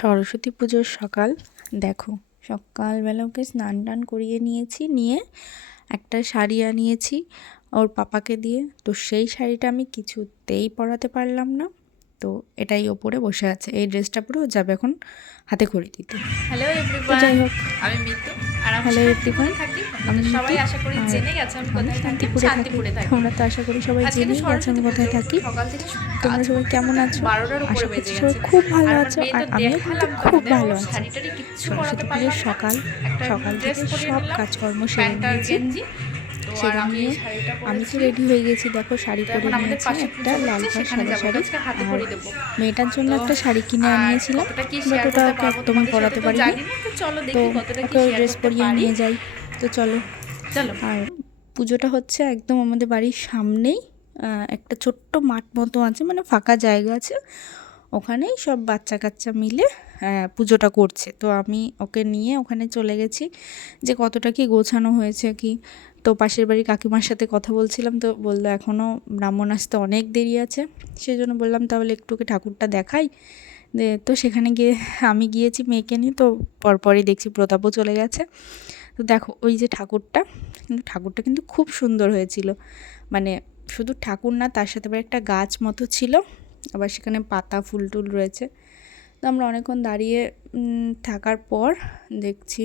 সরস্বতী পুজোর সকাল দেখো, সকালবেলা ওকে স্নান টান করিয়ে নিয়েছি, নিয়ে একটা শাড়ি আনিয়েছি ওর পাপাকে দিয়ে। তো সেই শাড়িটা আমি কিছুতেই পরাতে পারলাম না, তো এটাই ওপরে বসে আছে। এই ড্রেসটা পরে ও যাবে এখন হাতে খড়ি দিতে। হ্যালো এভরিওয়ান, যাই হোক, আমি মিতু আর আমি হ্যালো শান্তিপুরে এভরিওয়ান, থাকি। আমি সবাই মিতু আশা করি আর জেনে গেছো আমি আমি কোথায় থাকি। শান্তিপুরে থাকি। তোমরা তো আশা করি সবাই আজকে তো জেনেই গেছো আমি সরস্বতী কোথায় পুজো, থাকি। সকাল থেকে কাজ তোমরা সবাই করতে কেমন করতে আছো? 12টার উপরে আশা বেজে করছি সবাই গেছে। খুব ভালো আর আমার আছো, মেয়ে আর তো আমিও কিন্তু দেখালাম খুব তোমাদের, ভালো ওর আছি। শাড়িটারই কিচ্ছু পরাতে সরস্বতী পুজোর পারলাম না। সকাল একটা সকাল ড্রেস থেকে পরিয়ে সব দিলাম, কাজকর্ম সেরে প্যান্ট আর নিয়েছি, গেঞ্জি। তো আর সেরে আমি এই নিয়ে শাড়িটা আমি তো পরেছি। রেডি হয়ে গেছি। দেখো, শাড়ি তো পরে এখন আমাদের নিয়েছি, পাশে একটা পুজো লাল হচ্ছে, পাড় সেখানে সাদা যাবো, শাড়ি। আজকে হাতে আর খড়ি দেবো। মেয়েটার জন্য তো একটা শাড়ি কিনে আর আনিয়েছিলাম, কতটা কি বাট শেয়ার ওটা করতে ওকে পারবো একদমই তোমাদের সাথে পরাতে তো পারিনি। জানি না, তো চলো তো দেখি কতটা কি ওকে ওই শেয়ার ড্রেস করতে পরিয়েই পারি। নিয়ে যাই। তো চলো। চলো। আর পুজোটা হচ্ছে একদম আমাদের বাড়ির সামনেই, একটা ছোট্ট মাঠ মতো আছে, মানে ফাঁকা জায়গা আছে, ওখানেই সব বাচ্চা কাচ্চা মিলে পুজোটা করছে। তো আমি ওকে নিয়ে ওখানে চলে গেছি, যে কতটা কি গোছানো হয়েছে কি। তো পাশের বাড়ি কাকিমার সাথে কথা বলছিলাম, তো বললো এখনও ব্রাহ্মণ আসতে অনেক দেরি আছে। সেই জন্য বললাম তাহলে একটুকে ঠাকুরটা দেখাই। তো সেখানে গিয়ে আমি গিয়েছি মেয়েকে নিয়ে, তো পরপরই দেখছি প্রতাপও চলে গেছে। তো দেখো ওই যে ঠাকুরটা, কিন্তু ঠাকুরটা কিন্তু খুব সুন্দর হয়েছিল। মানে শুধু ঠাকুর না, তার সাথে আবার একটা গাছ মতো ছিল, আবার সেখানে পাতা ফুল টুল রয়েছে। তো আমরা অনেকক্ষণ দাঁড়িয়ে থাকার পর দেখছি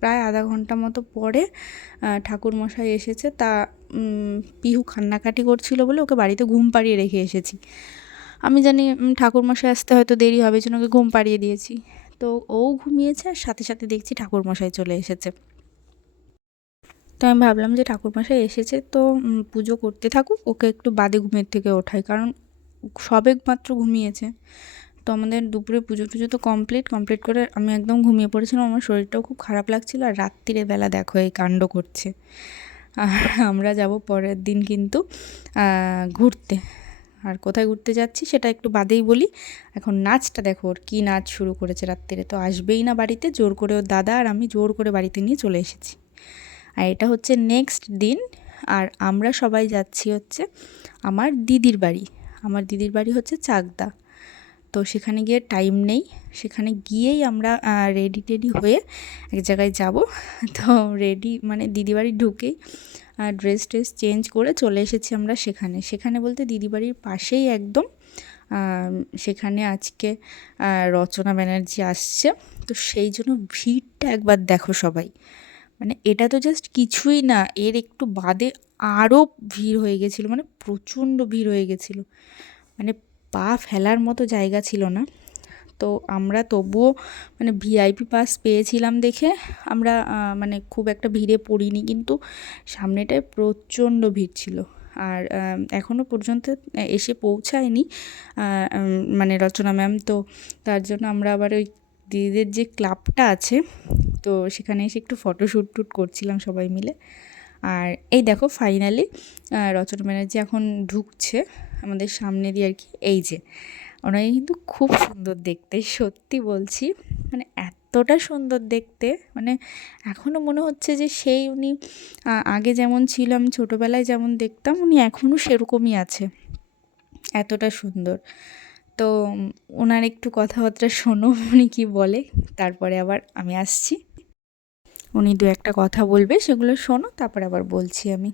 প্রায় আধা ঘন্টা মতো পরে ঠাকুরমশাই এসেছে। তা পিহু কান্নাকাটি করছিল বলে ওকে বাড়িতে ঘুম পাড়িয়ে রেখে এসেছি। আমি জানি ঠাকুরমশাই আসতে হয়তো দেরি হবে, জন্য ওকে ঘুম পাড়িয়ে দিয়েছি। তো ও ঘুমিয়েছে, আর সাথে সাথে দেখছি ঠাকুরমশাই চলে এসেছে। তো আমি ভাবলাম যে ঠাকুরমশাই এসেছে, তো পুজো করতে থাকুক, ওকে একটু বাদে ঘুমের থেকে ওঠাই, কারণ সবে মাত্র ঘুমিয়েছে। তো আমাদের দুপুরে পুজো টুজো তো কমপ্লিট করে আমি একদম ঘুমিয়ে পড়েছিলাম। আমার শরীরটাও খুব খারাপ লাগছিল, আর রাত্রির বেলা দেখো এই কাণ্ড করছে। আর আমরা যাব পরের দিন কিন্তু ঘুরতে। আর কোথায় ঘুরতে যাচ্ছি সেটা একটু বাদেই বলি। এখন নাচটা দেখো, ওর কী নাচ শুরু করেছে রাত্রিরে। তো আসবেই না বাড়িতে, জোর করে ওর দাদা আর আমি জোর করে বাড়িতে নিয়ে চলে এসেছি। আর এটা হচ্ছে নেক্সট দিন। আর আমরা সবাই যাচ্ছি হচ্ছে আমার দিদির বাড়ি। আমার দিদির বাড়ি হচ্ছে চাকদা। তো সেখানে গিয়ে টাইম নেই, সেখানে গিয়েই আমরা রেডি টেডি হয়ে এক জায়গায় যাব। তো রেডি মানে দিদি বাড়ি ঢুকেই ড্রেস ট্রেস চেঞ্জ করে চলে এসেছি আমরা সেখানে বলতে দিদি বাড়ির পাশেই একদম। সেখানে আজকে রচনা ব্যানার্জি আসছে, তো সেই জন্য ভিড়টা একবার দেখো সবাই। মানে এটা তো জাস্ট কিছুই না, এর একটু বাদে আরও ভিড় হয়ে গেছিলো, মানে প্রচণ্ড ভিড় হয়ে গেছিলো, মানে পা ফেলার মতো জায়গা ছিল না। তো আমরা তবুও মানে ভিআইপি পাস পেয়েছিলাম দেখে আমরা মানে খুব একটা ভিড়ে পড়িনি, কিন্তু সামনেটায় প্রচণ্ড ভিড় ছিল। আর এখনও পর্যন্ত এসে পৌঁছায়নি মানে রচনা ম্যাম। তো তার জন্য আমরা আবার ওই দিদিদের যে ক্লাবটা আছে, তো সেখানে এসে একটু ফটোশ্যুট টুট করছিলাম সবাই মিলে। আর এই দেখো ফাইনালি রচনা ব্যানার্জি এখন ঢুকছে আমাদের সামনে দিয়ে আর কি। এই যে ওনাকে কিন্তু খুব সুন্দর দেখতে, সত্যি বলছি, মানে এতটা সুন্দর দেখতে, মানে এখনও মনে হচ্ছে যে সেই উনি আগে যেমন ছিল, আমি ছোটোবেলায় যেমন দেখতাম, উনি এখনও সেরকমই আছে, এতটা সুন্দর। তো ওনার একটু কথাবার্তা শোনো উনি কি বলে, তারপরে আবার আমি আসছি। উনি দু একটা কথা বলবে, সেগুলো শোনো, তারপরে আবার বলছি আমি।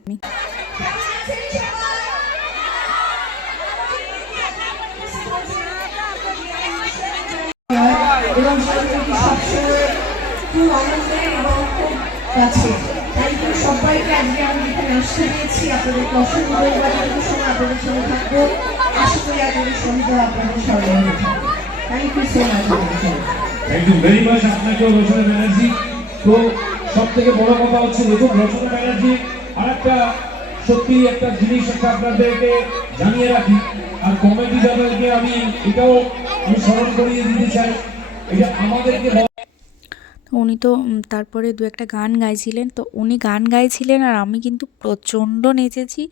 এবং সবসময় খুব আনন্দের এবং খুব কাছে। থ্যাংক ইউ সবাইকে, আজকে আমি এখানে আসতে দিয়েছি। আপনাদেরকে অসংখ্য ধন্যবাদ। সময় আপনাদের সঙ্গে থাকবো, আশা করি আপনাদের সঙ্গে আপনাদের স্মরণীয় হয়ে থাকবে। Thank you so much. Thank you very much আপনাকেও রচনা ব্যানার্জি। তো সব থেকে বড় কথা হচ্ছে, দেখুন রচনা ব্যানার্জি আর একটা সত্যি একটা জিনিস একটা আপনাদেরকে জানিয়ে রাখি, আর কমেডি যাদেরকে আমি এটাও আমি স্মরণ করিয়ে দিতে চাই, এটা আমাদেরকে। উনি তো তারপরে দু একটা গান গাইছিলেন, তো উনি গান গাইছিলেন আর আমি কিন্তু প্রচণ্ড নেচেছি।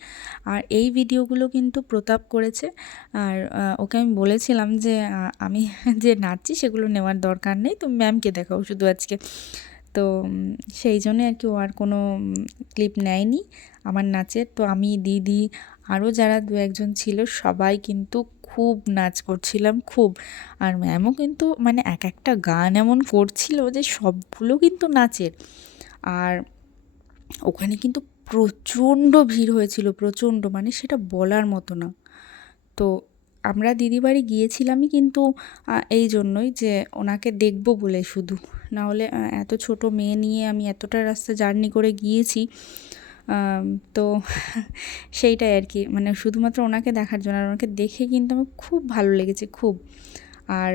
আর এই ভিডিওগুলো কিন্তু প্রতাপ করেছে। আর ওকে আমি বলেছিলাম যে আমি যে নাচছি সেগুলো নেওয়ার দরকার নেই, তুমি ম্যামকে দেখাও শুধু আজকে। তো সেই জন্যে আর কি ও আর কোনো ক্লিপ নেয়নি আমার নাচের। তো আমি, দিদি, আরও যারা দু একজন ছিল সবাই কিন্তু খুব নাচ করছিলাম খুব। আর ম্যামও কিন্তু মানে এক একটা গান এমন করছিল যে সবগুলো কিন্তু নাচের। আর ওখানে কিন্তু প্রচণ্ড ভিড় হয়েছিল, প্রচণ্ড, মানে সেটা বলার মতো না। তো আমরা দিদি বাড়ি গিয়েছিলামই কিন্তু এই জন্যই যে ওনাকে দেখব বলে শুধু, নাহলে এত ছোট মেয়ে নিয়ে আমি এতটা রাস্তা জার্নি করে গিয়েছি। তো সেইটাই আর কি, মানে শুধুমাত্র ওনাকে দেখার জন্য। আর ওনাকে দেখে কিন্তু আমার খুব ভালো লেগেছে, খুব। আর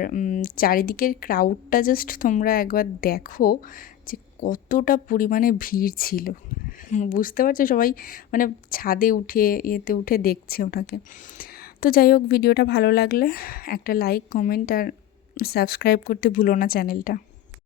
চারিদিকের ক্রাউডটা জাস্ট তোমরা একবার দেখো যে কতটা পরিমাণে ভিড় ছিল। বুঝতে পারছো, সবাই মানে ছাদে উঠে ইয়েতে উঠে দেখছে ওনাকে। তো যাই হোক, ভিডিওটা ভালো লাগলে একটা লাইক, কমেন্ট আর সাবস্ক্রাইব করতে ভুলো না চ্যানেলটা।